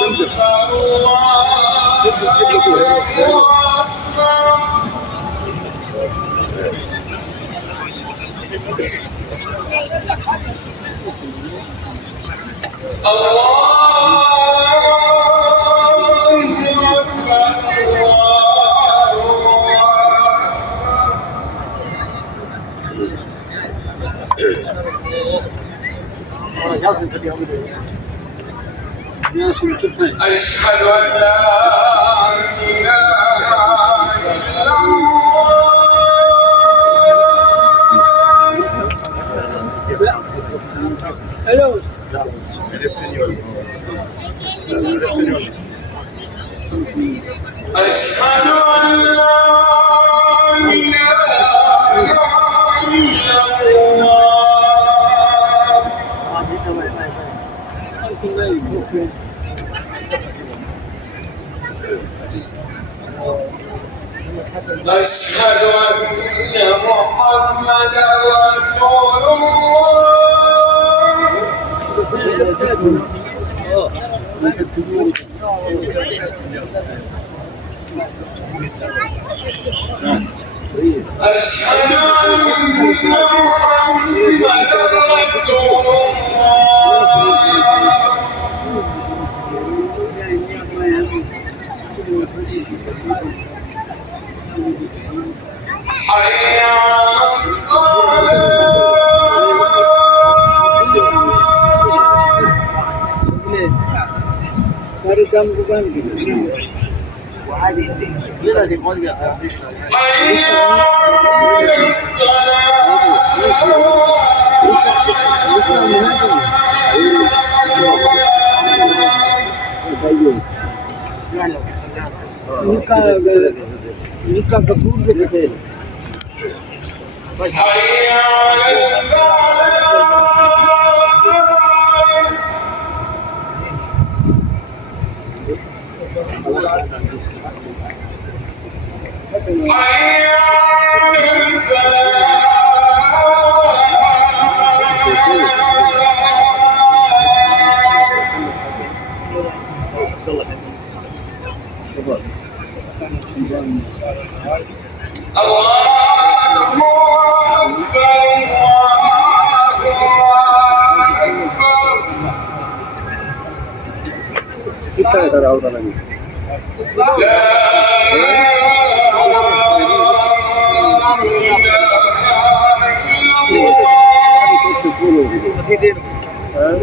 زمزم شد السجل أشهد أن لا إله إلا الله. أشهد أن لا إله إلا الله. أشهد أن محمدا رسول الله. أشهد أن محمدا رسول الله. حي على الصلاة. حي على इनका कसूर दिखते हैं। حي على الفلاح. حي على الفلاح. الله أكبر الله أكبر. لا إله إلا الله.